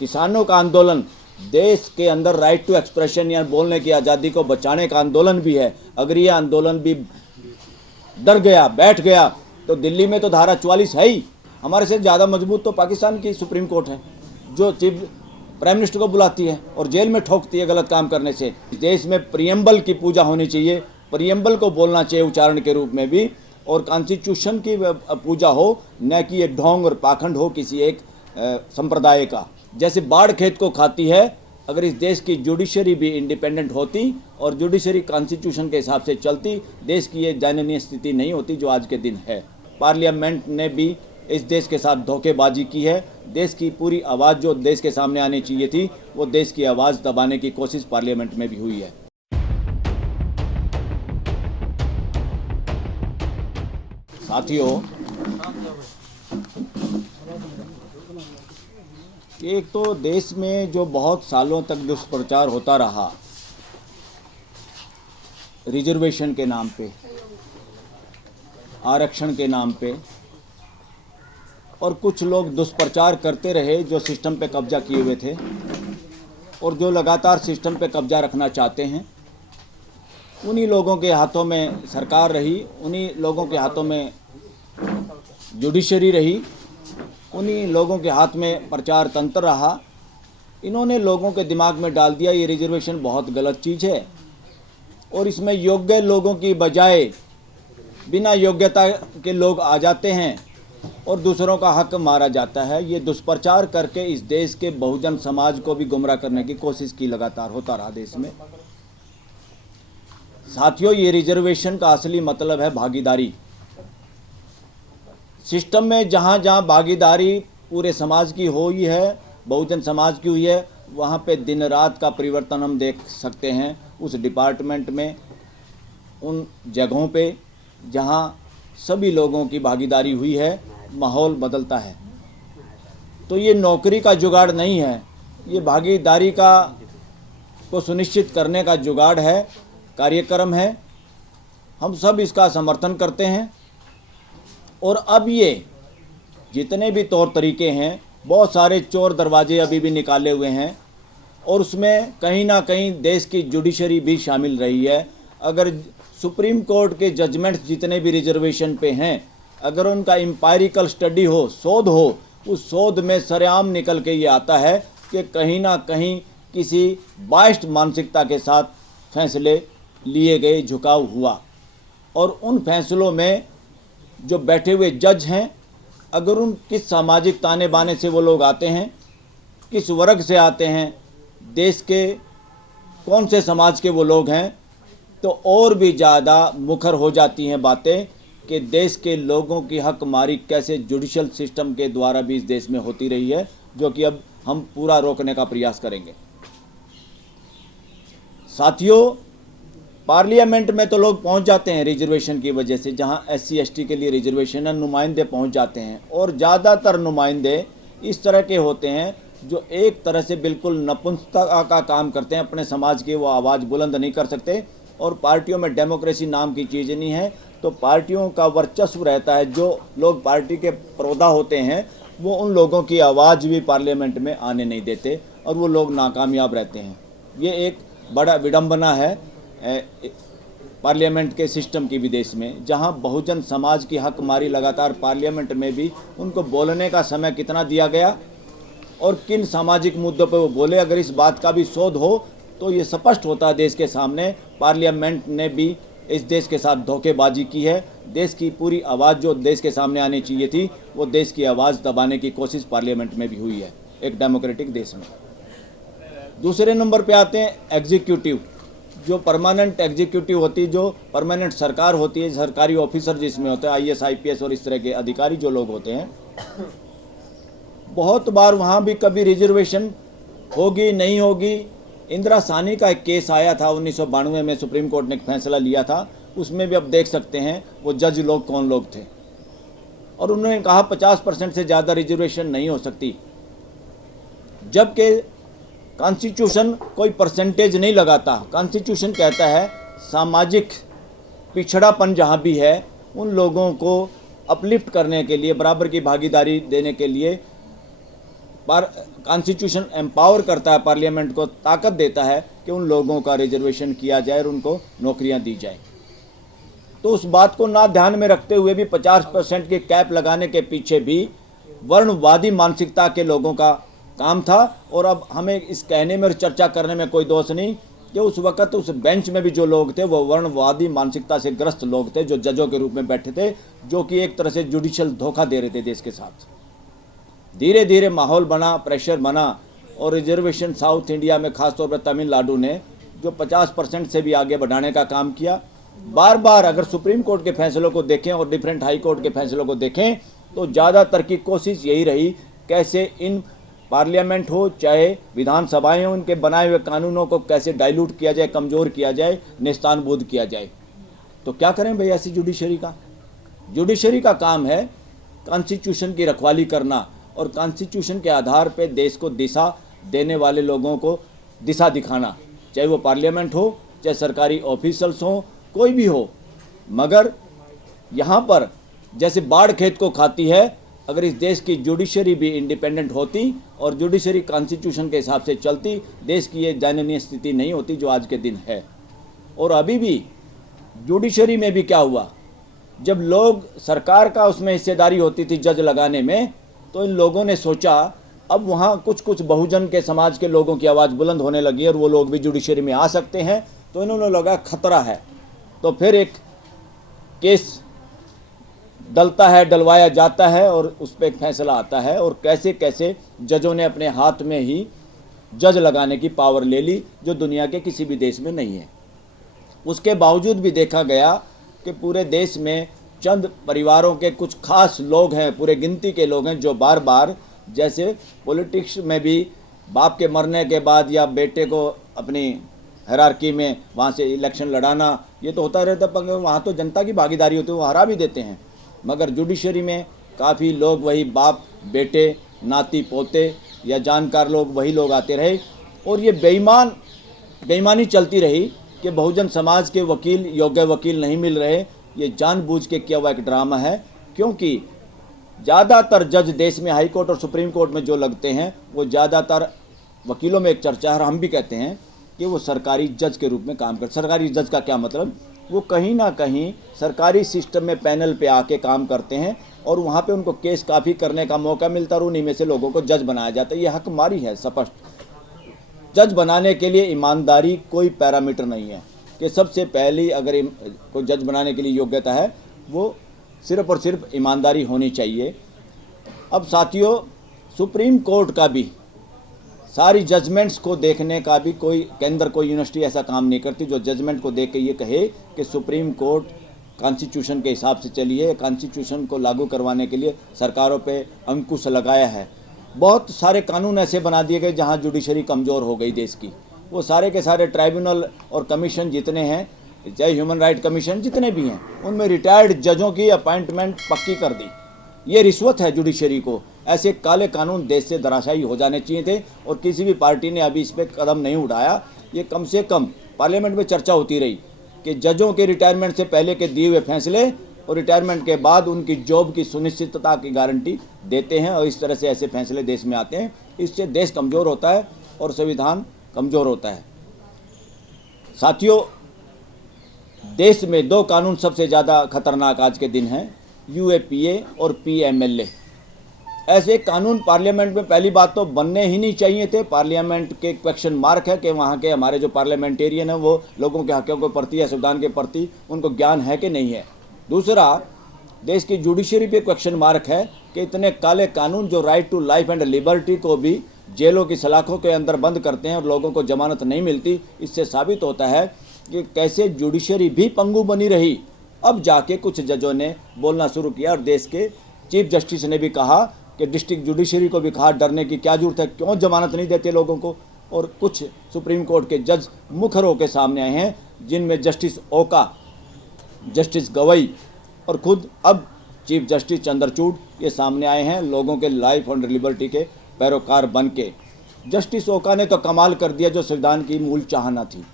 किसानों का आंदोलन देश के अंदर राइट टू एक्सप्रेशन या बोलने की आज़ादी को बचाने का आंदोलन भी है। अगर ये आंदोलन भी डर गया, बैठ गया, तो दिल्ली में तो धारा 44 है ही। हमारे से ज़्यादा मजबूत तो पाकिस्तान की सुप्रीम कोर्ट है, जो चीफ प्राइम मिनिस्टर को बुलाती है और जेल में ठोकती है गलत काम करने से। देश में प्रियम्बल की पूजा होनी चाहिए, प्रियम्बल को बोलना चाहिए उच्चारण के रूप में भी, और कॉन्स्टिट्यूशन की पूजा हो, न कि ये ढोंग और पाखंड हो किसी एक संप्रदाय का। जैसे बाढ़ खेत को खाती है, अगर इस देश की जुडिशरी भी इंडिपेंडेंट होती और जुडिशरी कॉन्स्टिट्यूशन के हिसाब से चलती, देश की ये दयनीय स्थिति नहीं होती जो आज के दिन है। पार्लियामेंट ने भी इस देश के साथ धोखेबाजी की है। देश की पूरी आवाज़ जो देश के सामने आनी चाहिए थी, वो देश की आवाज़ दबाने की कोशिश पार्लियामेंट में भी हुई है। साथियों, एक तो देश में जो बहुत सालों तक दुष्प्रचार होता रहा रिजर्वेशन के नाम पे, आरक्षण के नाम पे, और कुछ लोग दुष्प्रचार करते रहे जो सिस्टम पे कब्जा किए हुए थे और जो लगातार सिस्टम पे कब्जा रखना चाहते हैं, उन्हीं लोगों के हाथों में सरकार रही, उन्हीं लोगों के हाथों में जुडिशरी रही, उन्हीं लोगों के हाथ में प्रचार तंत्र रहा। इन्होंने लोगों के दिमाग में डाल दिया ये रिजर्वेशन बहुत गलत चीज़ है और इसमें योग्य लोगों की बजाय बिना योग्यता के लोग आ जाते हैं और दूसरों का हक मारा जाता है। ये दुष्प्रचार करके इस देश के बहुजन समाज को भी गुमराह करने की कोशिश की लगातार होता रहा देश में। साथियों, ये रिजर्वेशन का असली मतलब है भागीदारी। सिस्टम में जहाँ जहाँ भागीदारी पूरे समाज की हुई है, बहुजन समाज की हुई है, वहाँ पे दिन रात का परिवर्तन हम देख सकते हैं। उस डिपार्टमेंट में, उन जगहों पे जहाँ सभी लोगों की भागीदारी हुई है, माहौल बदलता है। तो ये नौकरी का जुगाड़ नहीं है, ये भागीदारी को सुनिश्चित करने का जुगाड़ है, कार्यक्रम है। हम सब इसका समर्थन करते हैं। और अब ये जितने भी तौर तरीके हैं, बहुत सारे चोर दरवाजे अभी भी निकाले हुए हैं और उसमें कहीं ना कहीं देश की जुडिशरी भी शामिल रही है। अगर सुप्रीम कोर्ट के जजमेंट्स जितने भी रिजर्वेशन पे हैं, अगर उनका एम्पायरिकल स्टडी हो, शोध हो, उस शोध में सरेआम निकल के ये आता है कि कहीं ना कहीं किसी बाइस्ड मानसिकता के साथ फैसले लिए गए, झुकाव हुआ। और उन फैसलों में जो बैठे हुए जज हैं, अगर उन किस सामाजिक ताने बाने से वो लोग आते हैं, किस वर्ग से आते हैं, देश के कौन से समाज के वो लोग हैं, तो और भी ज़्यादा मुखर हो जाती हैं बातें कि देश के लोगों की हकमारी कैसे जुडिशल सिस्टम के द्वारा भी इस देश में होती रही है, जो कि अब हम पूरा रोकने का प्रयास करेंगे। साथियों, पार्लियामेंट में तो लोग पहुंच जाते हैं रिजर्वेशन की वजह से, जहां SC ST के लिए रिजर्वेशन है, नुमाइंदे पहुंच जाते हैं और ज़्यादातर नुमाइंदे इस तरह के होते हैं जो एक तरह से बिल्कुल नपुंसकता का काम करते हैं। अपने समाज की वो आवाज़ बुलंद नहीं कर सकते और पार्टियों में डेमोक्रेसी नाम की चीज़ नहीं है, तो पार्टियों का वर्चस्व रहता है। जो लोग पार्टी के प्रौधा होते हैं वो उन लोगों की आवाज़ भी पार्लियामेंट में आने नहीं देते और वो लोग नाकामयाब रहते हैं। ये एक बड़ा विडंबना है पार्लियामेंट के सिस्टम की विदेश में, जहां बहुजन समाज की हकमारी लगातार पार्लियामेंट में भी उनको बोलने का समय कितना दिया गया और किन सामाजिक मुद्दों पर वो बोले। अगर इस बात का भी शोध हो तो ये स्पष्ट होता है देश के सामने, पार्लियामेंट ने भी इस देश के साथ धोखेबाजी की है। देश की पूरी आवाज़ जो देश के सामने आनी चाहिए थी, वो देश की आवाज़ दबाने की कोशिश पार्लियामेंट में भी हुई है एक डेमोक्रेटिक देश में। दूसरे नंबर पे आते हैं एग्जीक्यूटिव, जो परमानेंट एग्जीक्यूटिव होती है, जो परमानेंट सरकार होती है, सरकारी ऑफिसर जिसमें होते हैं IAS IPS और इस तरह के अधिकारी जो लोग होते हैं। बहुत बार वहाँ भी कभी रिजर्वेशन होगी नहीं होगी। इंदिरा साहनी का एक केस आया था 1992 में, सुप्रीम कोर्ट ने एक फैसला लिया था, उसमें भी अब देख सकते हैं वो जज लोग कौन लोग थे और उन्होंने कहा 50% से ज़्यादा रिजर्वेशन नहीं हो सकती, जबकि कॉन्स्टिट्यूशन कोई परसेंटेज नहीं लगाता। कॉन्स्टिट्यूशन कहता है सामाजिक पिछड़ापन जहाँ भी है उन लोगों को अपलिफ्ट करने के लिए, बराबर की भागीदारी देने के लिए कॉन्स्टिट्यूशन एम्पावर करता है, पार्लियामेंट को ताकत देता है कि उन लोगों का रिजर्वेशन किया जाए और उनको नौकरियां दी जाए। तो उस बात को ना ध्यान में रखते हुए भी 50% की कैप लगाने के पीछे भी वर्णवादी मानसिकता के लोगों का काम था। और अब हमें इस कहने में और चर्चा करने में कोई दोष नहीं कि उस वक़्त उस बेंच में भी जो लोग थे वो वर्णवादी मानसिकता से ग्रस्त लोग थे, जो जजों के रूप में बैठे थे, जो कि एक तरह से जुडिशल धोखा दे रहे थे देश के साथ। धीरे धीरे माहौल बना, प्रेशर बना और रिजर्वेशन साउथ इंडिया में खासतौर पर तमिलनाडु ने जो 50% से भी आगे बढ़ाने का काम किया। बार बार अगर सुप्रीम कोर्ट के फैसलों को देखें और डिफरेंट हाई कोर्ट के फैसलों को देखें तो ज़्यादातर की कोशिश यही रही कैसे इन पार्लियामेंट हो चाहे विधानसभाएं हो, उनके बनाए हुए कानूनों को कैसे डाइल्यूट किया जाए, कमज़ोर किया जाए, नेस्तानबूद किया जाए। तो क्या करें भाई ऐसी जुडिशरी का काम है कॉन्स्टिट्यूशन की रखवाली करना और कॉन्स्टिट्यूशन के आधार पर देश को दिशा देने वाले लोगों को दिशा दिखाना, चाहे वो पार्लियामेंट हो चाहे सरकारी ऑफिसर्स हो, कोई भी हो। मगर यहाँ पर जैसे बाढ़ खेत को खाती है, अगर इस देश की जुडिशरी भी इंडिपेंडेंट होती और जुडिशरी कॉन्स्टिट्यूशन के हिसाब से चलती, देश की ये दयनीय स्थिति नहीं होती जो आज के दिन है। और अभी भी जुडिशरी में भी क्या हुआ, जब लोग सरकार का उसमें हिस्सेदारी होती थी जज लगाने में, तो इन लोगों ने सोचा अब वहाँ कुछ बहुजन के समाज के लोगों की आवाज़ बुलंद होने लगी और वो लोग भी जुडिशरी में आ सकते हैं। तो इन्होंने लगा खतरा है, तो फिर एक केस डलता है, डलवाया जाता है और उस पर एक फैसला आता है। और कैसे कैसे जजों ने अपने हाथ में ही जज लगाने की पावर ले ली, जो दुनिया के किसी भी देश में नहीं है। उसके बावजूद भी देखा गया कि पूरे देश में चंद परिवारों के कुछ खास लोग हैं, पूरे गिनती के लोग हैं, जो बार बार जैसे पॉलिटिक्स में भी बाप के मरने के बाद या बेटे को अपनी हायरार्की में वहाँ से इलेक्शन लड़ाना, ये तो होता रहता, पर वहाँ तो जनता की भागीदारी होती है, वो हरा भी देते हैं। मगर जुडिशरी में काफ़ी लोग वही बाप बेटे नाती पोते या जानकार लोग वही लोग आते रहे और ये बेईमानी चलती रही कि बहुजन समाज के वकील योग्य वकील नहीं मिल रहे। ये जानबूझ के किया हुआ एक ड्रामा है, क्योंकि ज़्यादातर जज देश में हाई कोर्ट और सुप्रीम कोर्ट में जो लगते हैं वो ज़्यादातर वकीलों में एक चर्चा है और हम भी कहते हैं कि वो सरकारी जज के रूप में काम करते। सरकारी जज का क्या मतलब, वो कहीं ना कहीं सरकारी सिस्टम में पैनल पे आके काम करते हैं और वहाँ पे उनको केस काफ़ी करने का मौका मिलता है और उन्हीं में से लोगों को जज बनाया जाता है। ये हकमारी है स्पष्ट। जज बनाने के लिए ईमानदारी कोई पैरामीटर नहीं है कि सबसे पहली अगर कोई जज बनाने के लिए योग्यता है वो सिर्फ और सिर्फ ईमानदारी होनी चाहिए। अब साथियों, सुप्रीम कोर्ट का भी सारी जजमेंट्स को देखने का भी कोई केंद्र, कोई यूनिवर्सिटी ऐसा काम नहीं करती जो जजमेंट को देख के ये कहे कि सुप्रीम कोर्ट कॉन्स्टिट्यूशन के हिसाब से चलिए, कॉन्स्टिट्यूशन को लागू करवाने के लिए सरकारों पे अंकुश लगाया है। बहुत सारे कानून ऐसे बना दिए गए जहाँ जुडिशरी कमज़ोर हो गई देश की। वो सारे के सारे ट्राइब्यूनल और कमीशन जितने हैं, चाहे ह्यूमन राइट कमीशन जितने भी हैं, उनमें रिटायर्ड जजों की अपॉइंटमेंट पक्की कर दी। ये रिश्वत है जुडिशरी को। ऐसे काले कानून देश से धराशायी हो जाने चाहिए थे और किसी भी पार्टी ने अभी इस पर कदम नहीं उठाया। ये कम से कम पार्लियामेंट में चर्चा होती रही कि जजों के रिटायरमेंट से पहले के दिए हुए फैसले और रिटायरमेंट के बाद उनकी जॉब की सुनिश्चितता की गारंटी देते हैं और इस तरह से ऐसे फैसले देश में आते हैं। इससे देश कमज़ोर होता है और संविधान कमज़ोर होता है। साथियों, देश में दो कानून सबसे ज़्यादा खतरनाक आज के दिन हैं, यूएपीए और पीएमएलए। ऐसे कानून पार्लियामेंट में पहली बात तो बनने ही नहीं चाहिए थे। पार्लियामेंट के क्वेश्चन मार्क है कि वहाँ के हमारे जो पार्लियामेंटेरियन हैं वो लोगों के हकों के प्रति या संविधान के प्रति उनको ज्ञान है कि नहीं है। दूसरा, देश की जुडिशरी पे क्वेश्चन मार्क है कि इतने काले कानून जो right to life and liberty को भी जेलों की सलाखों के अंदर बंद करते हैं और लोगों को जमानत नहीं मिलती, इससे साबित होता है कि कैसे जुडिशरी भी पंगु बनी रही। अब जाके कुछ जजों ने बोलना शुरू किया और देश के चीफ जस्टिस ने भी कहा कि डिस्ट्रिक्ट जुडिशरी को भी कहा डरने की क्या जरूरत है, क्यों जमानत नहीं देते लोगों को। और कुछ सुप्रीम कोर्ट के जज मुखर होकर सामने आए हैं, जिनमें जस्टिस ओका, जस्टिस गवई और खुद अब चीफ जस्टिस चंद्रचूड़ ये सामने आए हैं लोगों के लाइफ एंड लिबर्टी के पैरोकार बन के। जस्टिस ओका ने तो कमाल कर दिया जो संविधान की मूल चाहना थी।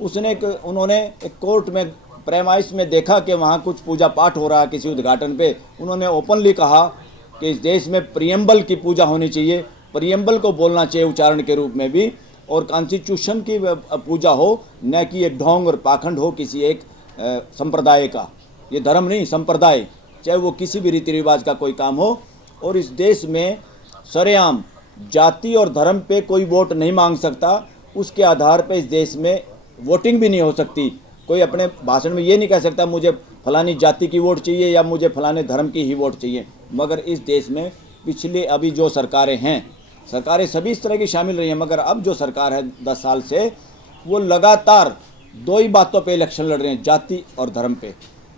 उन्होंने एक कोर्ट में प्रेमाइस में देखा कि वहाँ कुछ पूजा पाठ हो रहा है किसी उद्घाटन पे, उन्होंने ओपनली कहा कि इस देश में प्रियम्बल की पूजा होनी चाहिए प्रियम्बल को बोलना चाहिए उच्चारण के रूप में भी, और कॉन्स्टिट्यूशन की पूजा हो, न कि ये ढोंग और पाखंड हो किसी एक संप्रदाय का। ये धर्म नहीं, संप्रदाय, चाहे वो किसी भी रीति रिवाज का कोई काम हो। और इस देश में सरेआम जाति और धर्म पे कोई वोट नहीं मांग सकता, उसके आधार पे इस देश में वोटिंग भी नहीं हो सकती। कोई अपने भाषण में ये नहीं कह सकता मुझे फलानी जाति की वोट चाहिए या मुझे फलाने धर्म की ही वोट चाहिए। मगर इस देश में पिछले अभी जो सरकारें हैं, सरकारें सभी इस तरह की शामिल रही हैं, मगर अब जो सरकार है 10 साल से, वो लगातार दो ही बातों पे इलेक्शन लड़ रहे हैं, जाति और धर्म पे।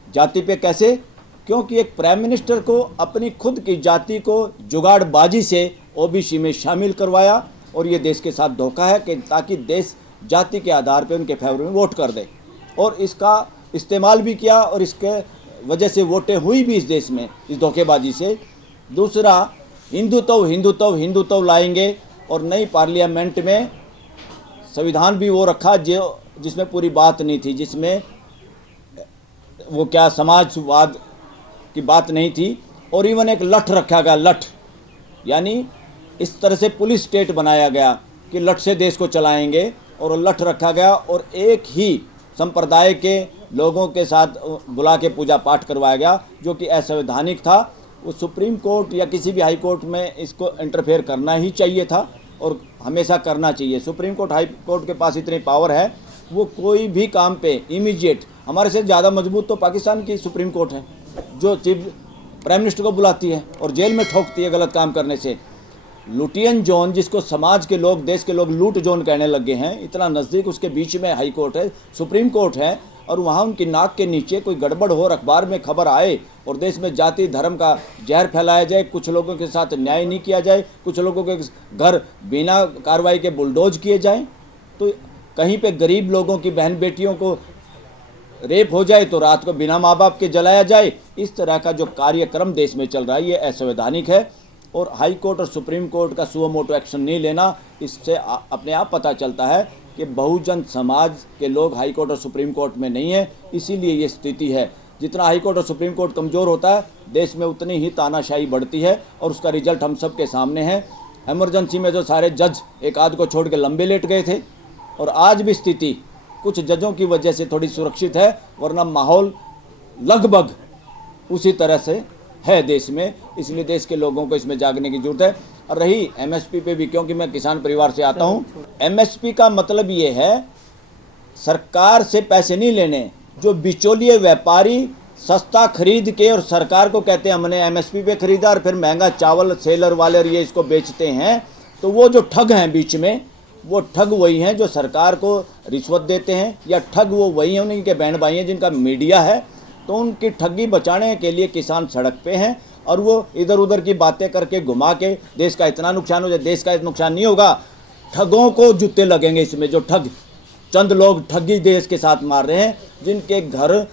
जाति पे कैसे? क्योंकि एक प्राइम मिनिस्टर को अपनी खुद की जाति को जुगाड़बाजी से ओबीसी में शामिल करवाया, और ये देश के साथ धोखा है कि ताकि देश जाति के आधार पे उनके फेवर में वोट कर दे, और इसका इस्तेमाल भी किया, और इसके वजह से वोटें हुई भी इस देश में इस धोखेबाजी से। दूसरा, हिंदुत्व हिंदुत्व हिंदुत्व लाएंगे, और नई पार्लियामेंट में संविधान भी वो रखा जो जिसमें पूरी बात नहीं थी, जिसमें वो क्या समाजवाद की बात नहीं थी, और इवन एक लठ रखा गया, लठ, यानी इस तरह से पुलिस स्टेट बनाया गया कि लठ से देश को चलाएंगे, और लठ रखा गया, और एक ही संप्रदाय के लोगों के साथ बुला के पूजा पाठ करवाया गया, जो कि असंवैधानिक था। वो सुप्रीम कोर्ट या किसी भी हाई कोर्ट में इसको इंटरफेयर करना ही चाहिए था, और हमेशा करना चाहिए। सुप्रीम कोर्ट, हाई कोर्ट के पास इतनी पावर है, वो कोई भी काम पे इमीडिएट, हमारे से ज़्यादा मजबूत तो पाकिस्तान की सुप्रीम कोर्ट है, जो चीफ प्राइम मिनिस्टर को बुलाती है और जेल में ठोकती है गलत काम करने से। लुटियन जोन, जिसको समाज के लोग, देश के लोग लूट जोन कहने लगे हैं, इतना नज़दीक उसके बीच में हाई कोर्ट है, सुप्रीम कोर्ट है, और वहाँ उनकी नाक के नीचे कोई गड़बड़ हो, अखबार में खबर आए और देश में जाति धर्म का जहर फैलाया जाए, कुछ लोगों के साथ न्याय नहीं किया जाए, कुछ लोगों के घर बिना कार्रवाई के बुलडोज किए जाएं, तो कहीं पे गरीब लोगों की बहन बेटियों को रेप हो जाए तो रात को बिना माँ बाप के जलाया जाए, इस तरह का जो कार्यक्रम देश में चल रहा है ये असंवैधानिक है। और हाई कोर्ट और सुप्रीम कोर्ट का सुओ मोटो एक्शन नहीं लेना, इससे अपने आप पता चलता है कि बहुजन समाज के लोग हाई कोर्ट और सुप्रीम कोर्ट में नहीं है, इसीलिए ये स्थिति है। जितना हाई कोर्ट और सुप्रीम कोर्ट कमज़ोर होता है, देश में उतनी ही तानाशाही बढ़ती है, और उसका रिजल्ट हम सब के सामने है। इमरजेंसी में जो सारे जज एक आध को छोड़ के लंबे लेट गए थे, और आज भी स्थिति कुछ जजों की वजह से थोड़ी सुरक्षित है, वरना माहौल लगभग उसी तरह से है देश में। इसलिए देश के लोगों को इसमें जागने की जरूरत है। और रही एमएसपी पे भी, क्योंकि मैं किसान परिवार से आता हूँ, एमएसपी का मतलब ये है सरकार से पैसे नहीं लेने, जो बिचौलिए व्यापारी सस्ता खरीद के और सरकार को कहते हैं हमने एमएसपी पे खरीदा, और फिर महंगा चावल सेलर वाले और ये इसको बेचते हैं, तो वो जो ठग हैं बीच में, वो ठग वही हैं जो सरकार को रिश्वत देते हैं, या ठग वो वही हैं उनके बहन भाई हैं जिनका मीडिया है। तो उनकी ठगी बचाने के लिए किसान सड़क पे हैं, और वो इधर उधर की बातें करके घुमा के देश का इतना नुकसान हो जाए। देश का नुकसान नहीं होगा, ठगों को जूते लगेंगे इसमें। जो ठग, चंद लोग ठगी देश के साथ मार रहे हैं, जिनके घर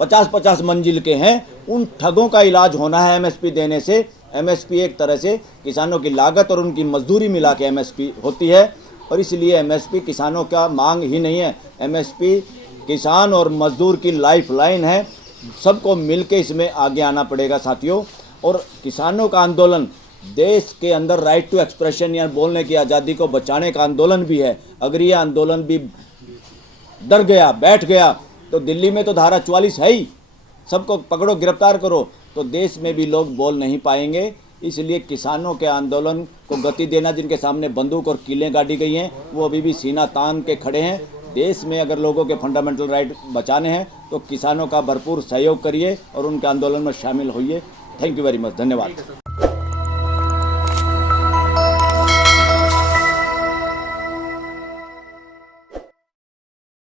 50-50 मंजिल के हैं, उन ठगों का इलाज होना है एमएसपी देने से। एमएसपी एक तरह से किसानों की लागत और उनकी मजदूरी मिला के एमएसपी होती है, और इसलिए एमएसपी किसानों का मांग ही नहीं है, एमएसपी किसान और मजदूर की लाइफ लाइन है। सबको मिलके इसमें आगे आना पड़ेगा साथियों। और किसानों का आंदोलन देश के अंदर राइट टू एक्सप्रेशन या बोलने की आज़ादी को बचाने का आंदोलन भी है। अगर ये आंदोलन भी डर गया, बैठ गया, तो दिल्ली में तो धारा 44 है ही, सबको पकड़ो गिरफ्तार करो, तो देश में भी लोग बोल नहीं पाएंगे। इसलिए किसानों के आंदोलन को गति देना, जिनके सामने बंदूक और कीलें गाड़ी गई हैं, वो अभी भी सीना तान के खड़े हैं। देश में अगर लोगों के फंडामेंटल राइट बचाने हैं तो किसानों का भरपूर सहयोग करिए और उनके आंदोलन में शामिल होइए। थैंक यू वेरी मच, धन्यवाद।